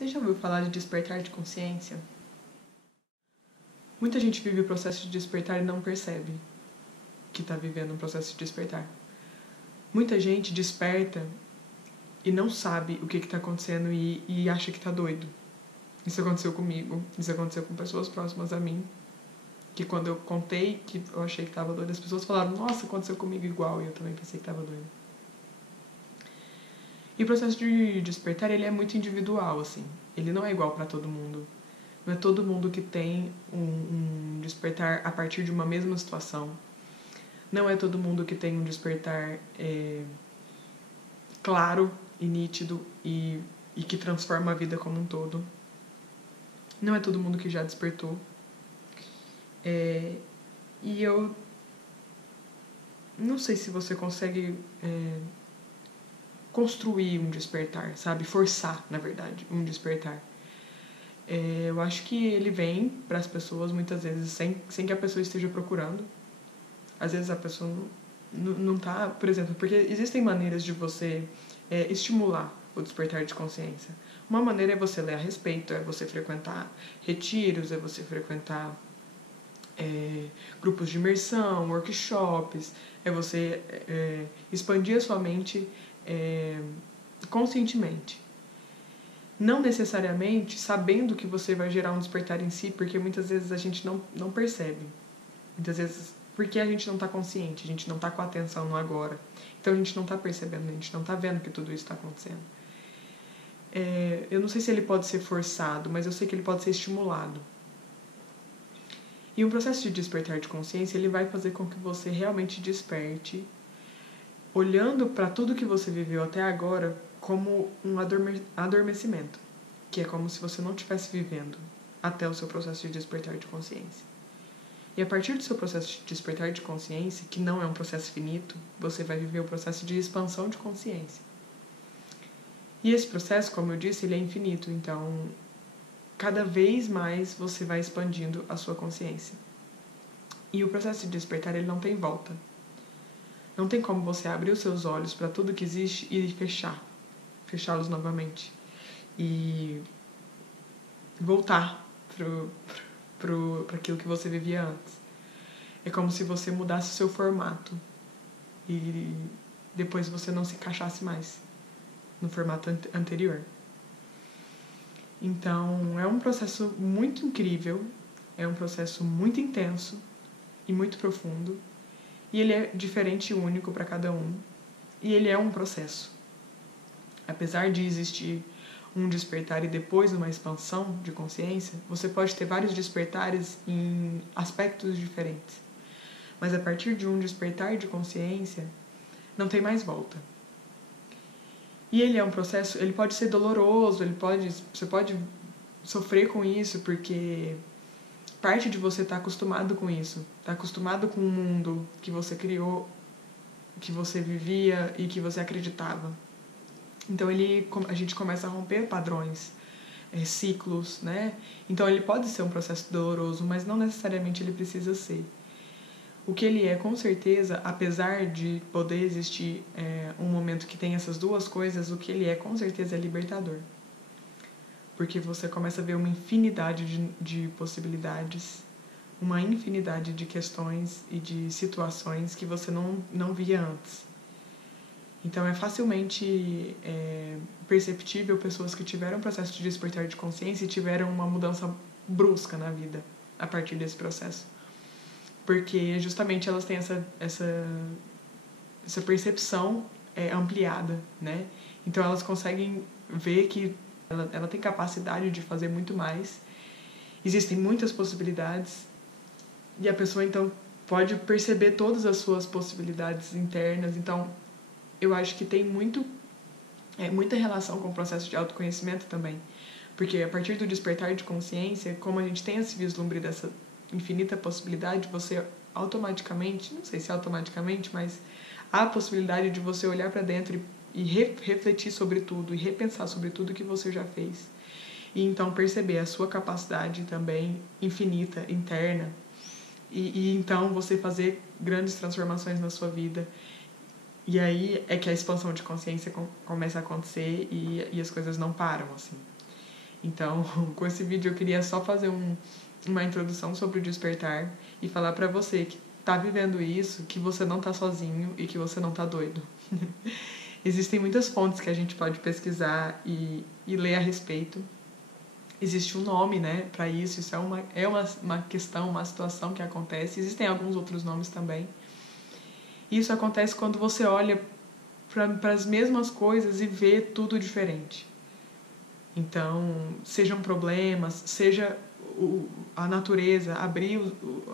Você já ouviu falar de despertar de consciência? Muita gente vive o processo de despertar e não percebe que está vivendo um processo de despertar. Muita gente desperta e não sabe o que está acontecendo e acha que está doido. Isso aconteceu comigo, isso aconteceu com pessoas próximas a mim, que quando eu contei que eu achei que estava doido, as pessoas falaram, nossa, aconteceu comigo igual, e eu também pensei que estava doido. E o processo de despertar, ele é muito individual, assim. Ele não é igual para todo mundo. Não é todo mundo que tem um despertar a partir de uma mesma situação. Não é todo mundo que tem um despertar claro e nítido e que transforma a vida como um todo. Não é todo mundo que já despertou. E eu não sei se você consegue construir um despertar, sabe? Forçar, na verdade, um despertar. Eu acho que ele vem para as pessoas muitas vezes sem que a pessoa esteja procurando. Às vezes a pessoa não tá, por exemplo, porque existem maneiras de você estimular o despertar de consciência. Uma maneira é você ler a respeito, é você frequentar retiros, é você frequentar grupos de imersão, workshops, é você expandir a sua mente conscientemente. Não necessariamente sabendo que você vai gerar um despertar em si, porque muitas vezes a gente não percebe. Muitas vezes porque a gente não está consciente, a gente não está com a atenção no agora. Então a gente não está percebendo, a gente não está vendo que tudo isso está acontecendo. Eu não sei se ele pode ser forçado, mas eu sei que ele pode ser estimulado. E um processo de despertar de consciência, ele vai fazer com que você realmente desperte, olhando para tudo que você viveu até agora como um adormecimento, que é como se você não estivesse vivendo até o seu processo de despertar de consciência. E a partir do seu processo de despertar de consciência, que não é um processo finito, você vai viver o processo de expansão de consciência. E esse processo, como eu disse, ele é infinito, então cada vez mais você vai expandindo a sua consciência. E o processo de despertar, ele não tem volta. Não tem como você abrir os seus olhos para tudo que existe e fechá-los novamente. E voltar para aquilo que você vivia antes. É como se você mudasse o seu formato e depois você não se encaixasse mais no formato anterior. Então, é um processo muito incrível, é um processo muito intenso e muito profundo, e ele é diferente e único para cada um, e ele é um processo. Apesar de existir um despertar e depois uma expansão de consciência, você pode ter vários despertares em aspectos diferentes. Mas a partir de um despertar de consciência, não tem mais volta. E ele é um processo, ele pode ser doloroso, você pode sofrer com isso, porque parte de você está acostumado com isso, está acostumado com o mundo que você criou, que você vivia e que você acreditava. Então a gente começa a romper padrões, ciclos, né? Então ele pode ser um processo doloroso, mas não necessariamente ele precisa ser. O que ele é, com certeza, apesar de poder existir um momento que tem essas duas coisas, o que ele é, com certeza, é libertador. Porque você começa a ver uma infinidade de possibilidades, uma infinidade de questões e de situações que você não via antes. Então é facilmente perceptível pessoas que tiveram um processo de despertar de consciência e tiveram uma mudança brusca na vida a partir desse processo. Porque justamente elas têm essa percepção ampliada, né? Então elas conseguem ver que ela tem capacidade de fazer muito mais. Existem muitas possibilidades e a pessoa então pode perceber todas as suas possibilidades internas. Então eu acho que tem muita relação com o processo de autoconhecimento também. Porque a partir do despertar de consciência, como a gente tem esse vislumbre dessa infinita possibilidade, você automaticamente, não sei se automaticamente, mas há a possibilidade de você olhar para dentro e refletir sobre tudo, e repensar sobre tudo que você já fez. E então perceber a sua capacidade também infinita, interna, e então você fazer grandes transformações na sua vida. E aí é que a expansão de consciência começa a acontecer e as coisas não param, assim. Então, com esse vídeo eu queria só fazer uma introdução sobre o despertar e falar pra você que tá vivendo isso, que você não tá sozinho e que você não tá doido. Existem muitas fontes que a gente pode pesquisar e ler a respeito. Existe um nome, né, para isso. Isso é uma questão, uma situação que acontece. Existem alguns outros nomes também. Isso acontece quando você olha para as mesmas coisas e vê tudo diferente. Então, sejam problemas, seja a natureza, abrir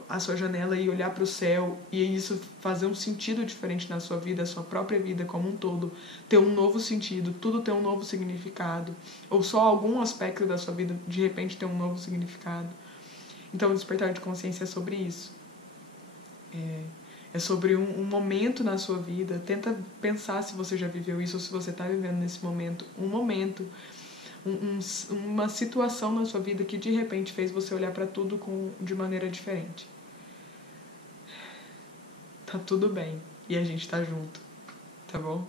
a sua janela e olhar para o céu e isso fazer um sentido diferente na sua vida, a sua própria vida como um todo, ter um novo sentido, tudo ter um novo significado, ou só algum aspecto da sua vida de repente ter um novo significado. Então, o despertar de consciência é sobre isso. É sobre um momento na sua vida. Tenta pensar se você já viveu isso ou se você está vivendo nesse momento. Um momento, uma situação na sua vida que de repente fez você olhar para tudo de maneira diferente. Tá tudo bem. E a gente tá junto. Tá bom?